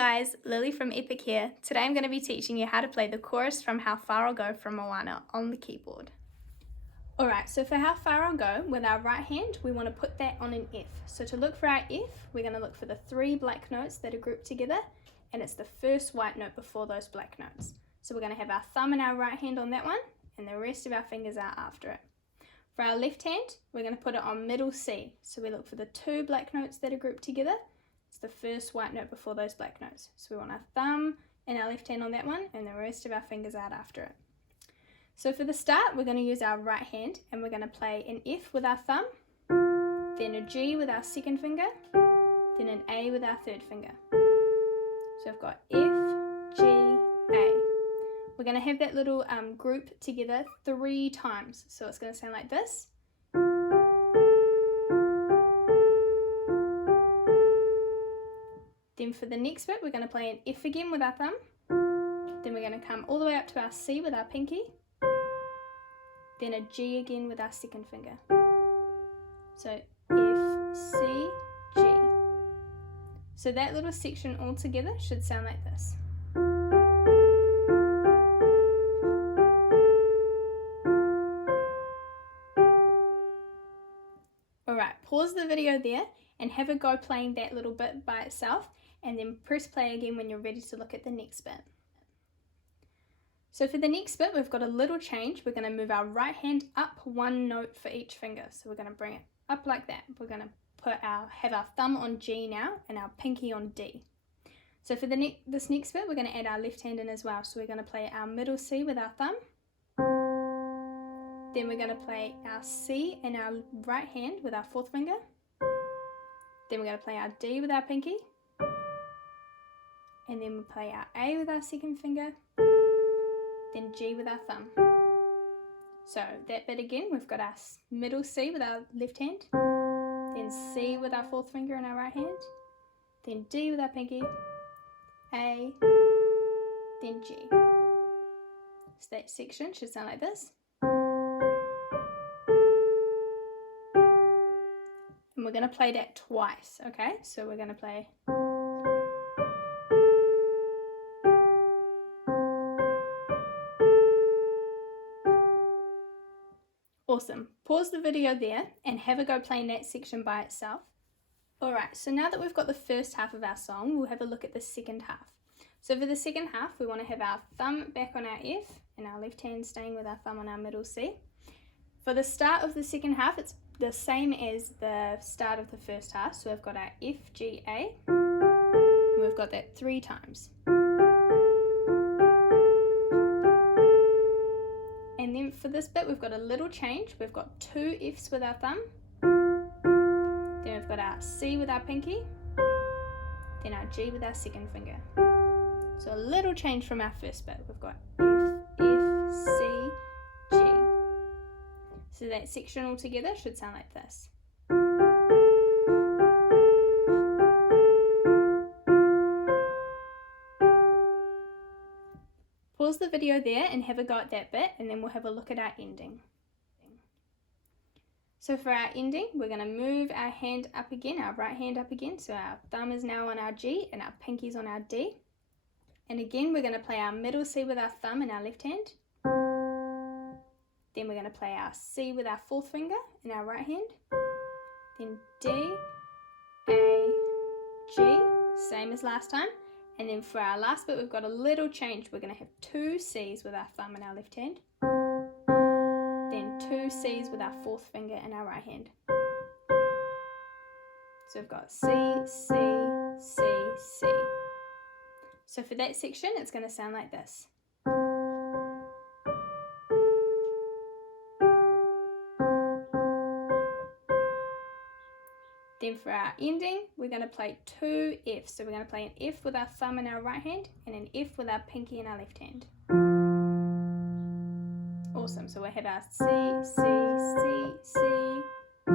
guys, Lily from Epic here. Today I'm going to be teaching you how to play the chorus from How Far I'll Go from Moana on the keyboard. Alright, so for How Far I'll Go, with our right hand, we want to put that on an F. So to look for our F, we're going to look for the 3 black notes that are grouped together, and it's the first white note before those black notes. So we're going to have our thumb and our right hand on that one, and the rest of our fingers are after it. For our left hand, we're going to put it on middle C. So we look for the 2 black notes that are grouped together. It's the first white note before those black notes. So we want our thumb and our left hand on that one, and the rest of our fingers out after it. So for the start, we're going to use our right hand, and we're going to play an F with our thumb, then a G with our second finger, then an A with our third finger. So I've got F, G, A. We're going to have that little group together 3 times. So it's going to sound like this. Then for the next bit, we're going to play an F again with our thumb. Then we're going to come all the way up to our C with our pinky. Then a G again with our second finger. So F, C, G. So that little section all together should sound like this. Alright, pause the video there and have a go playing that little bit by itself, and then press play again when you're ready to look at the next bit. So for the next bit, we've got a little change. We're going to move our right hand up 1 note for each finger. So we're going to bring it up like that. We're going to have our thumb on G now and our pinky on D. So for this next bit, we're going to add our left hand in as well. So we're going to play our middle C with our thumb. Then we're going to play our C in our right hand with our 4th finger. Then we're going to play our D with our pinky. And then we play our A with our 2nd finger. Then G with our thumb. So that bit again, we've got our middle C with our left hand. Then C with our 4th finger in our right hand. Then D with our pinky. A. Then G. So that section should sound like this. And we're going to play that twice, okay? So we're going to play. Awesome. Pause the video there and have a go playing that section by itself. Alright, so now that we've got the first half of our song, we'll have a look at the second half. So for the second half, we want to have our thumb back on our F and our left hand staying with our thumb on our middle C. For the start of the second half, it's the same as the start of the first half. So we've got our F, G, A, and we've got that 3 times. And then for this bit, we've got a little change. We've got 2 Fs with our thumb. Then we've got our C with our pinky. Then our G with our 2nd finger. So a little change from our first bit. We've got F, F, C, G. So that section all together should sound like this. Pause the video there and have a go at that bit, and then we'll have a look at our ending. So for our ending, we're going to move our hand up again, our right hand up again. So our thumb is now on our G and our pinky's on our D. And again, we're going to play our middle C with our thumb and our left hand. Then we're going to play our C with our 4th finger in our right hand. Then D, A, G, same as last time. And then for our last bit, we've got a little change. We're going to have 2 C's with our thumb in our left hand. Then 2 C's with our 4th finger in our right hand. So we've got C, C, C, C. So for that section, it's going to sound like this. Then for our ending, we're going to play 2 Fs. So we're going to play an F with our thumb in our right hand and an F with our pinky in our left hand. Awesome. So we'll have our C, C, C, C, F.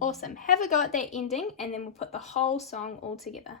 Awesome. Have a go at that ending, and then we'll put the whole song all together.